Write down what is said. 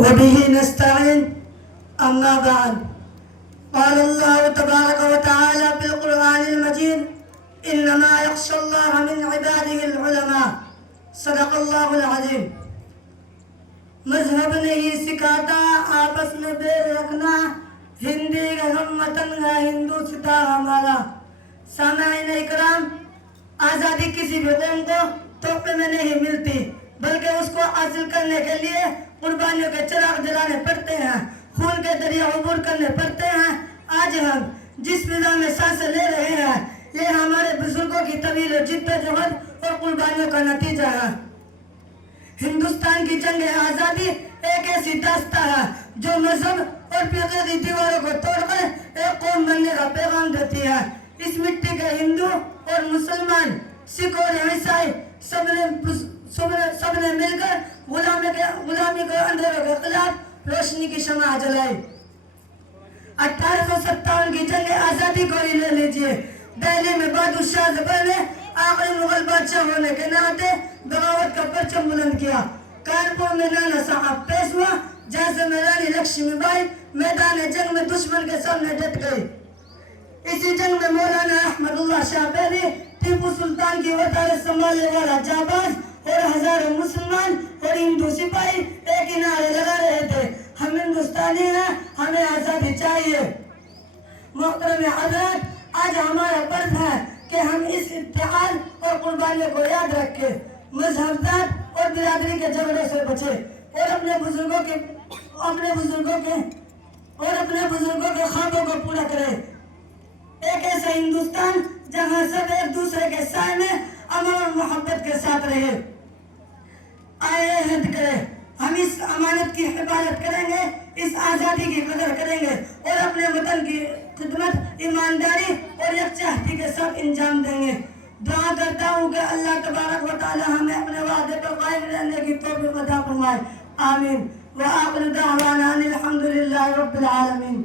وبه نستعين. أما بعد، قال الله تبارك وتعالى في القرآن المجيد: إنما يخشى الله من عباده العلماء. صدق اللہ العظیم. مذہب نہیں سکھاتا آپس میں بیر رکھنا، ہندی کا ہم وطن ہے ہندوستان ہمارا. سامعین اکرام، آزادی کسی بھی قوم کو تحفے میں نہیں ملتی، بلکہ اس کو حاصل کرنے کے لیے قربانیوں کے چراغ جلانے پڑتے ہیں، خون کے دریا عبور کرنے پڑتے ہیں. آج ہم جس فضا میں سانسیں لے رہے ہیں، یہ ہمارے بزرگوں کی طویل جدوجہد اور قربانیوں کا نتیجہ ہے. ہندوستان کی جنگ آزادی ایک ایسی داستان ہے جو مذہب اور فقہ کی دیواروں کو توڑ کر ایک قوم بننے کا پیغام دیتی ہے. اس مٹی کے ہندو اور مسلمان، سکھ اور عیسائی سب نے مل کر غلامی کے اندھیروں کے خلاف روشنی کی شمع جلائی. 1857 کی جنگ آزادی کو ہی لے لیجئے. دہلی میں بہادر شاہ ظفر نے آخری مغل بادشاہ ہونے کے ناطے بغاوت کا پرچم بلند کیا. کانپور میں نانا صاحب پیشوا، جھانسی میں رانی لکشمی بائی میدان جنگ میں دشمن کے سامنے ڈٹ گئی. اسی جنگ میں مولانا احمد اللہ شاہ پہلی، ٹیپو سلطان کی وزارت سنبھالنے والا جانباز اور ہزاروں مسلمان اور ہندو سپاہی ایک ہی نعرے لگا رہے تھے: ہم ہندوستانی ہیں، ہمیں آزادی چاہیے. محترم حضرات، آج ہمارا فرض ہے کہ ہم اس اتحاد اور قربانیوں کو یاد رکھیں، مذہب، ذات اور برادری کے جھگڑوں سے بچیں اور اپنے بزرگوں کے خوابوں کو پورا کریں. ایک ایسا ہندوستان جہاں سب ایک دوسرے کے سائے میں امن اور محبت کے ساتھ رہے. آئے عہد کریں، ہم اس امانت کی حفاظت کریں گے، اس آزادی کی قدر کریں گے اور اپنے وطن کی خدمت ایمانداری اور یکجہتی کے ساتھ انجام دیں گے. دعا کرتا ہوں کہ اللہ تبارک و تعالی ہمیں اپنے وعدے پر قائم رہنے کی توفیق عطا فرمائے. آمین. وآخر دعوانا ان الحمد للہ رب العالمین.